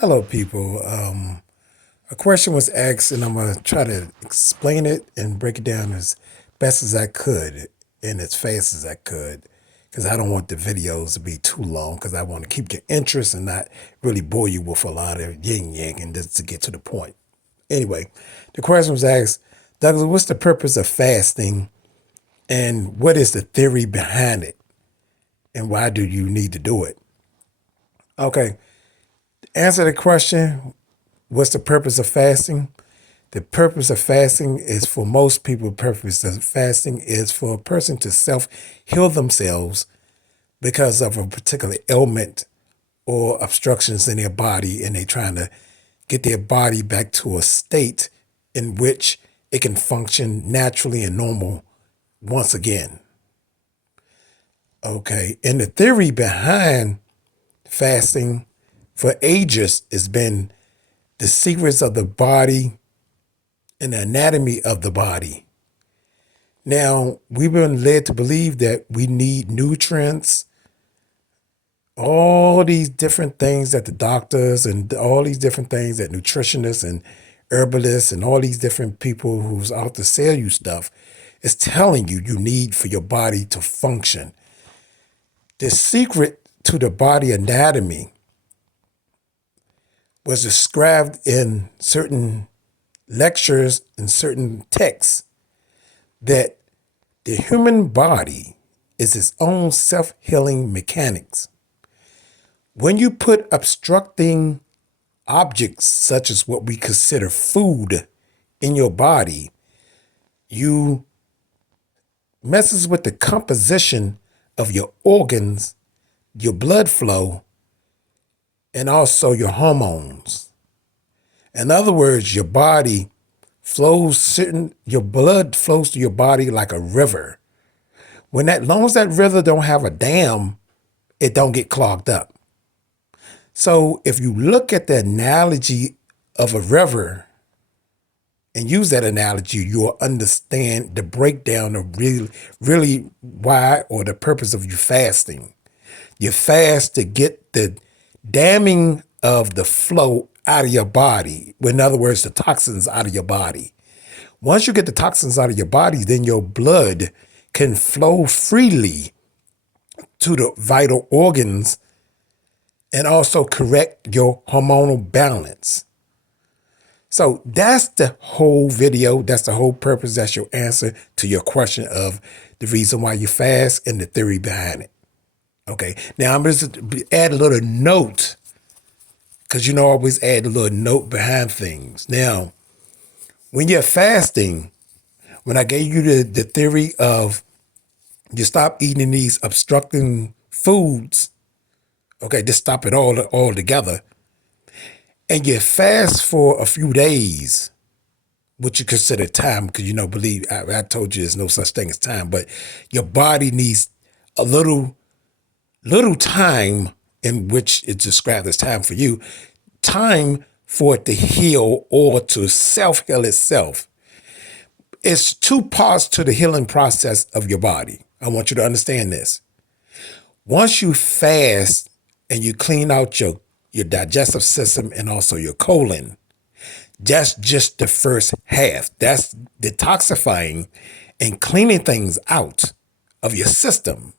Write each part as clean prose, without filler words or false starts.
Hello, people. A question was asked, and I'm going to try to explain it and break it down as best as I could and as fast as I could because I don't want the videos to be too long because I want to keep your interest and not really bore you with a lot of yin yang and just to get to the point. Anyway, the question was asked, Douglas, what's the purpose of fasting and what is the theory behind it and why do you need to do it? Okay, answer the question. What's the purpose of fasting? The purpose of fasting is for most people, the purpose of fasting is for a person to self heal themselves because of a particular ailment or obstructions in their body, and they're trying to get their body back to a state in which it can function naturally and normal once again. Okay. And the theory behind fasting for ages has been the secrets of the body and the anatomy of the body. Now, we've been led to believe that we need nutrients, all these different things that the doctors and all these different things that nutritionists and herbalists and all these different people who's out to sell you stuff is telling you you need for your body to function. The secret to the body anatomy was described in certain lectures and certain texts that the human body is its own self-healing mechanics. When you put obstructing objects such as what we consider food in your body, you messes with the composition of your organs, your blood flow, and also your hormones. In other words, your body your blood flows through your body like a river. Long as that river don't have a dam, it don't get clogged up. So if you look at the analogy of a river and use that analogy, you'll understand the breakdown of really why or the purpose of you fasting. You fast to get the damming of the flow out of your body. In other words, the toxins out of your body. Once you get the toxins out of your body, then your blood can flow freely to the vital organs and also correct your hormonal balance. So that's the whole video. That's the whole purpose. That's your answer to your question of the reason why you fast and the theory behind it. Okay. Now I'm going to add a little note because I always add a little note behind things. Now, when you're fasting, when I gave you the theory of you stop eating these obstructing foods, okay, just stop it all together, and you fast for a few days, which you consider time, because believe I told you there's no such thing as time, but your body needs a little time in which it's described as time for you, time for it to heal or to self-heal itself. It's two parts to the healing process of your body. I want you to understand this. Once you fast and you clean out your digestive system and also your colon, that's just the first half. That's detoxifying and cleaning things out of your system.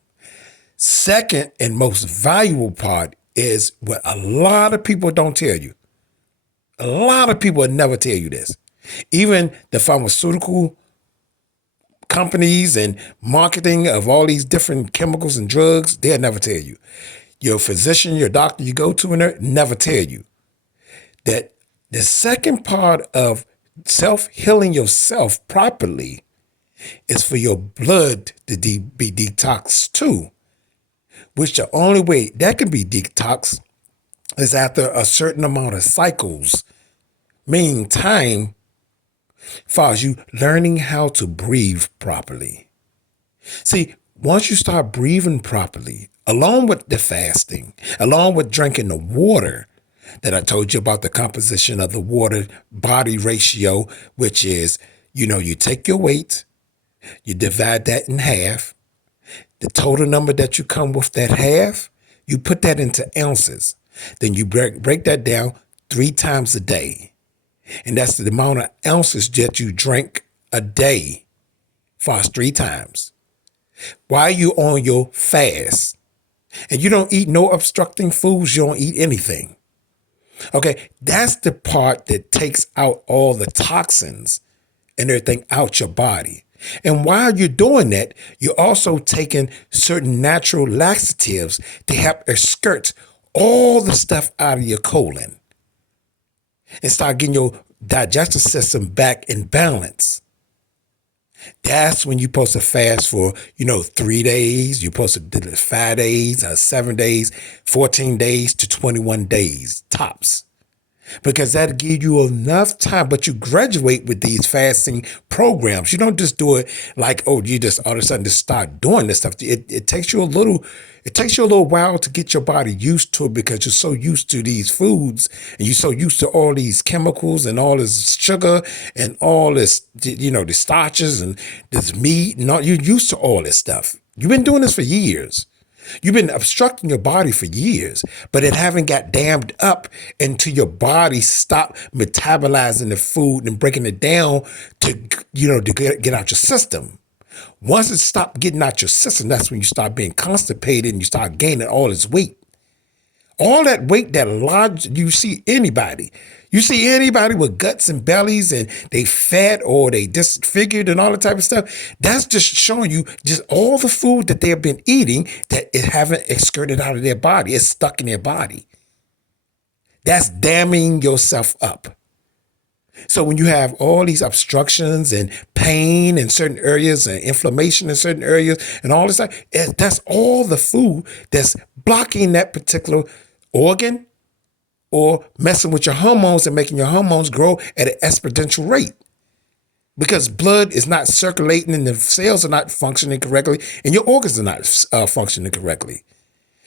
Second and most valuable part is what a lot of people don't tell you. A lot of people will never tell you this. Even the pharmaceutical companies and marketing of all these different chemicals and drugs, they'll never tell you. Your physician, your doctor you go to, and they never tell you that the second part of self-healing yourself properly is for your blood to be detoxed too, which the only way that can be detoxed is after a certain amount of cycles, meaning time, as far as you learning how to breathe properly. See, once you start breathing properly, along with the fasting, along with drinking the water that I told you about, the composition of the water body ratio, which is, you take your weight, you divide that in half, the total number that you come with that half, you put that into ounces. Then you break that down 3 times a day. And that's the amount of ounces that you drink a day, fast 3 times. While you on your fast, and you don't eat no obstructing foods, you don't eat anything. Okay, that's the part that takes out all the toxins and everything out your body. And while you're doing that, you're also taking certain natural laxatives to help skirt all the stuff out of your colon and start getting your digestive system back in balance. That's when you're supposed to fast for, 3 days. You're supposed to do 5 days, 7 days, 14 days to 21 days tops. Because that'll give you enough time, but you graduate with these fasting programs. You don't just do it like, you just all of a sudden just start doing this stuff. It takes you a little while to get your body used to it, because you're so used to these foods and you're so used to all these chemicals and all this sugar and all this, the starches and this meat and all. You're used to all this stuff. You've been doing this for years. You've been obstructing your body for years, but it haven't got dammed up until your body stop metabolizing the food and breaking it down to get out your system. Once it stops getting out your system, that's when you start being constipated and you start gaining all this weight. All that weight you see anybody with guts and bellies and they fat or they disfigured and all that type of stuff, that's just showing you just all the food that they've been eating that it haven't excreted out of their body. It's stuck in their body. That's damming yourself up. So when you have all these obstructions and pain in certain areas and inflammation in certain areas and all this stuff, that's all the food that's blocking that particular organ or messing with your hormones and making your hormones grow at an exponential rate. Because blood is not circulating and the cells are not functioning correctly and your organs are not functioning correctly.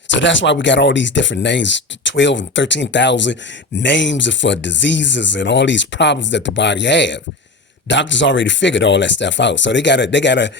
So that's why we got all these different names, 12 and 13,000 names for diseases and all these problems that the body have. Doctors already figured all that stuff out. So they got a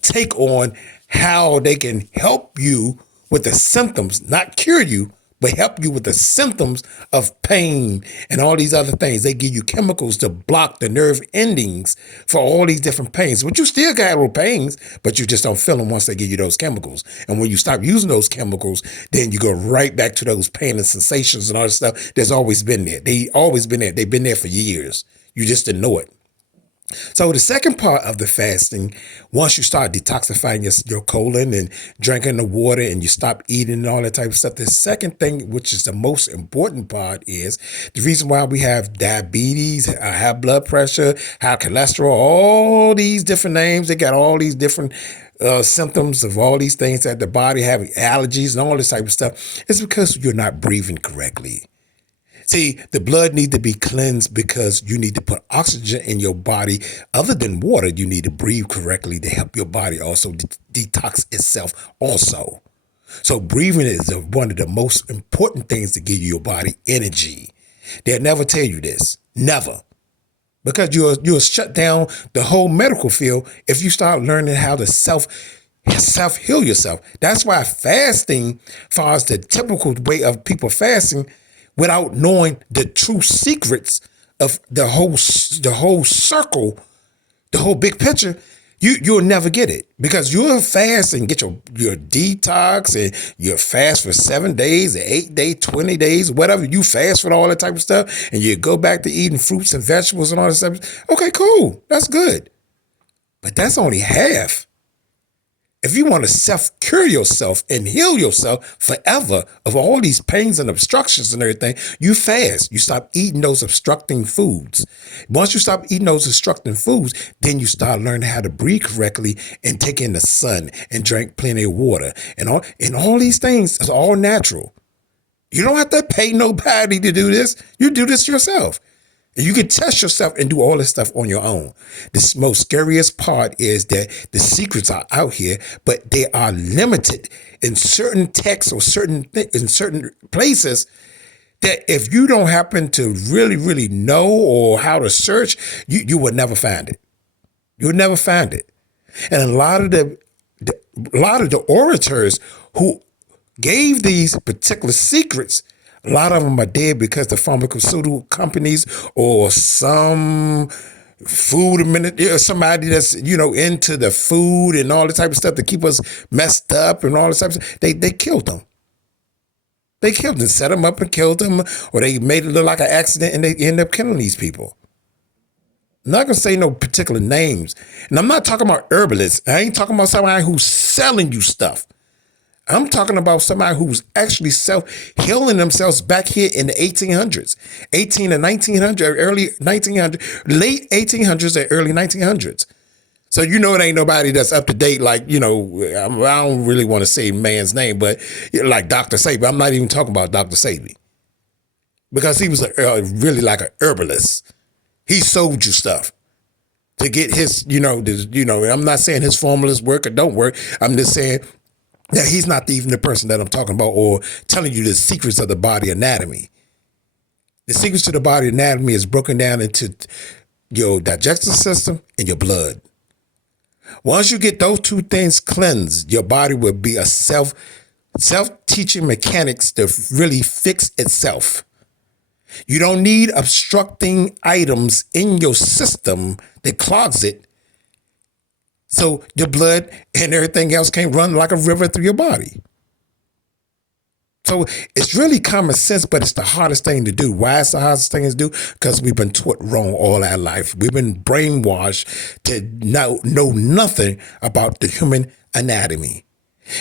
take on how they can help you with the symptoms, not cure you, but help you with the symptoms of pain and all these other things. They give you chemicals to block the nerve endings for all these different pains. But you still got little pains, but you just don't feel them once they give you those chemicals. And when you stop using those chemicals, then you go right back to those pain and sensations and all this stuff that's always been there. They always been there. They've been there for years. You just didn't know it. So the second part of the fasting, once you start detoxifying your colon and drinking the water and you stop eating and all that type of stuff, the second thing, which is the most important part, is the reason why we have diabetes, high blood pressure, high cholesterol, all these different names. They got all these different symptoms of all these things that the body having, allergies and all this type of stuff. It's because you're not breathing correctly. See, the blood needs to be cleansed because you need to put oxygen in your body. Other than water, you need to breathe correctly to help your body also detox itself also. So breathing is one of the most important things to give your body energy. They'll never tell you this. Never. Because you'll shut down the whole medical field if you start learning how to self-heal yourself. That's why fasting, as far as the typical way of people fasting, without knowing the true secrets of the whole circle, the whole big picture, you'll never get it. Because you'll fast and get your detox and you'll fast for 7 days, 8 days, 20 days, whatever. You fast for all that type of stuff and you go back to eating fruits and vegetables and all that stuff. Okay, cool. That's good. But that's only half. If you want to self-cure yourself and heal yourself forever of all these pains and obstructions and everything, you fast. You stop eating those obstructing foods. Once you stop eating those obstructing foods, then you start learning how to breathe correctly and take in the sun and drink plenty of water. And all these things is all natural. You don't have to pay nobody to do this. You do this yourself. You can test yourself and do all this stuff on your own. The most scariest part is that the secrets are out here, but they are limited in certain texts or in certain places that if you don't happen to really, really know or how to search, you will never find it. You'll never find it. And a lot of the orators who gave these particular secrets A lot of them are dead because the pharmaceutical companies or some food somebody that's into the food and all the type of stuff to keep us messed up and all this type of stuff. They killed them. They killed them, set them up and killed them, or they made it look like an accident and they end up killing these people. I'm not gonna say no particular names, and I'm not talking about herbalists. I ain't talking about somebody who's selling you stuff. I'm talking about somebody who's actually self-healing themselves back here in the 1800s, 18 and 1900, early 1900, late 1800s and early 1900s. So it ain't nobody that's up to date like, I don't really want to say man's name, but like Dr. Sebi. I'm not even talking about Dr. Sebi because he was really like an herbalist. He sold you stuff to get his, I'm not saying his formulas work or don't work. I'm just saying that he's not even the person that I'm talking about or telling you the secrets of the body anatomy. The secrets to the body anatomy is broken down into your digestive system and your blood. Once you get those two things cleansed, your body will be a self-teaching mechanics to really fix itself. You don't need obstructing items in your system that clogs it. So your blood and everything else can't run like a river through your body. So it's really common sense, but it's the hardest thing to do. Why it's the hardest thing to do? Because we've been taught wrong all our life. We've been brainwashed to know nothing about the human anatomy.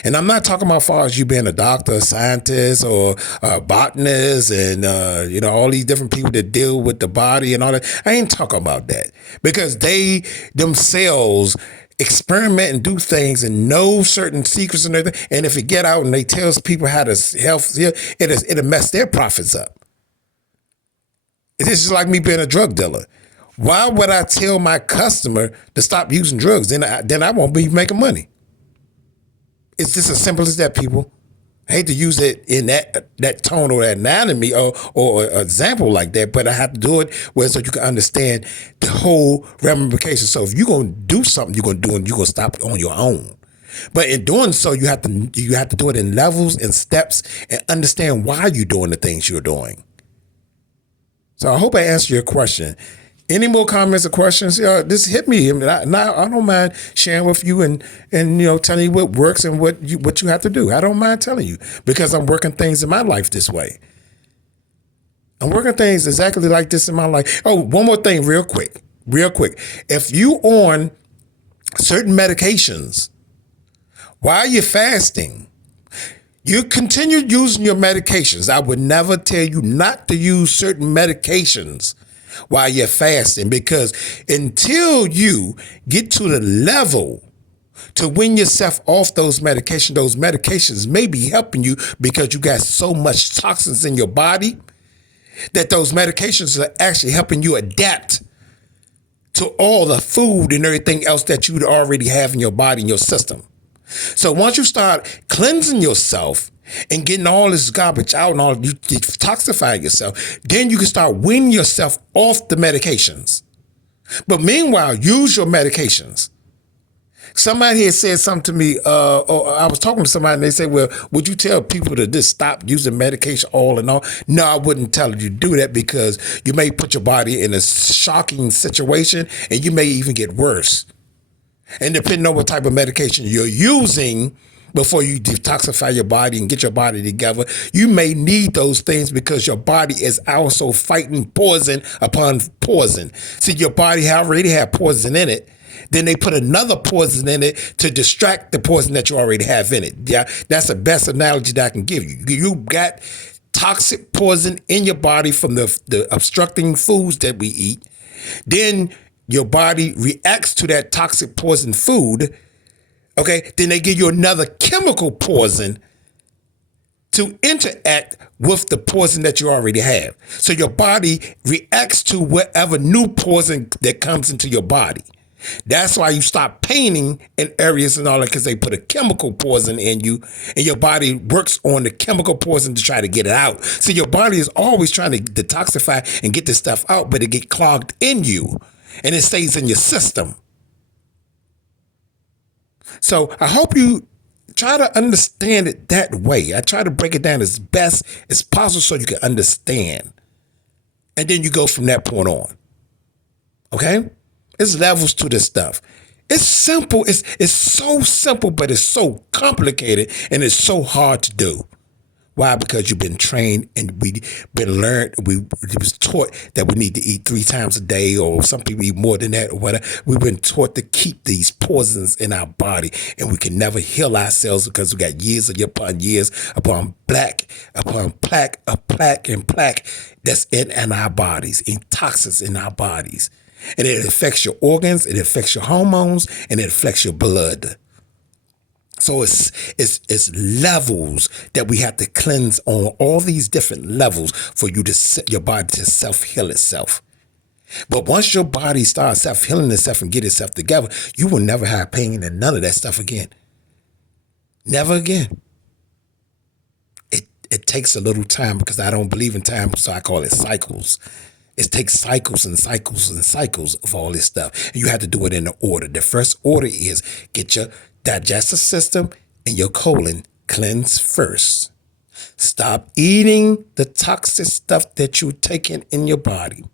And I'm not talking about as far as you being a doctor, a scientist, or a botanist, and all these different people that deal with the body and all that. I ain't talking about that because they themselves experiment and do things and know certain secrets and everything. And if it get out and they tell people how to it'll mess their profits up. It's just like me being a drug dealer. Why would I tell my customer to stop using drugs? Then I won't be making money. It's just as simple as that, people. I hate to use it in that tone or that anatomy or example like that, but I have to do it so you can understand the whole ramification. So if you're gonna do something, you're gonna do it, you're gonna stop it on your own. But in doing so, you have to do it in levels and steps and understand why you're doing the things you're doing. So I hope I answered your question. Any more comments or questions? Just hit me. I don't mind sharing with you and telling you what works and what you have to do. I don't mind telling you because I'm working things in my life this way. I'm working things exactly like this in my life. Oh, one more thing real quick. If you on certain medications while you're fasting, you continue using your medications. I would never tell you not to use certain medications while you're fasting, because until you get to the level to wean yourself off those medications may be helping you because you got so much toxins in your body that those medications are actually helping you adapt to all the food and everything else that you already have in your body and your system. So once you start cleansing yourself and getting all this garbage out and all you detoxify yourself, then you can start weaning yourself off the medications. But meanwhile, use your medications. Somebody had said something to me, or I was talking to somebody and they said, well, would you tell people to just stop using medication all in all? No, I wouldn't tell you to do that because you may put your body in a shocking situation and you may even get worse. And depending on what type of medication you're using before you detoxify your body and get your body together, you may need those things because your body is also fighting poison upon poison. See, your body already had poison in it. Then they put another poison in it to distract the poison that you already have in it. Yeah, that's the best analogy that I can give you. You got toxic poison in your body from the obstructing foods that we eat. Then your body reacts to that toxic poison food. Okay, then they give you another chemical poison to interact with the poison that you already have. So your body reacts to whatever new poison that comes into your body. That's why you stop painting in areas and all that, because they put a chemical poison in you and your body works on the chemical poison to try to get it out. So your body is always trying to detoxify and get this stuff out, but it get clogged in you and it stays in your system. So I hope you Try to understand it that way. I try to break it down as best as possible so you can understand. And then you go from that point on. Okay? There's levels to this stuff. It's simple. It's so simple, but it's so complicated and it's so hard to do. Why? Because you've been trained and we've been learned. We was taught that we need to eat 3 times a day, or some people eat more than that, or whatever. We've been taught to keep these poisons in our body, and we can never heal ourselves because we got years upon years upon plaque and plaque that's in our bodies, in toxins in our bodies, and it affects your organs, it affects your hormones, and it affects your blood. So it's levels that we have to cleanse on, all these different levels for you to your body to self-heal itself. But once your body starts self-healing itself and get itself together, you will never have pain and none of that stuff again. Never again. It takes a little time because I don't believe in time, so I call it cycles. It takes cycles and cycles and cycles of all this stuff. And you have to do it in the order. The first order is get your digestive system and your colon cleansed first. Stop eating the toxic stuff that you're taking in your body.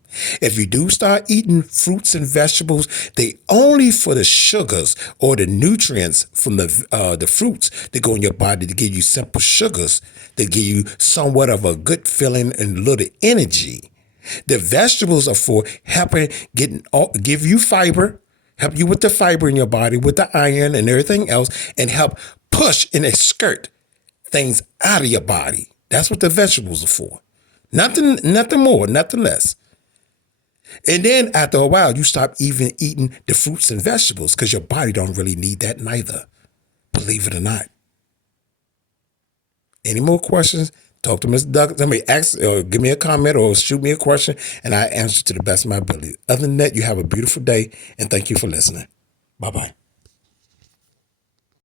If you do start eating fruits and vegetables, they only for the sugars or the nutrients from the fruits that go in your body to give you simple sugars, to give you somewhat of a good feeling and a little energy. The vegetables are for helping give you fiber, help you with the fiber in your body, with the iron and everything else, and help push and skirt things out of your body. That's what the vegetables are for. Nothing more, nothing less. And then after a while, you stop even eating the fruits and vegetables because your body don't really need that neither, believe it or not. Any more questions? Talk to Mr. Douglas. Somebody ask or give me a comment or shoot me a question, and I answer to the best of my ability. Other than that, you have a beautiful day, and thank you for listening. Bye-bye.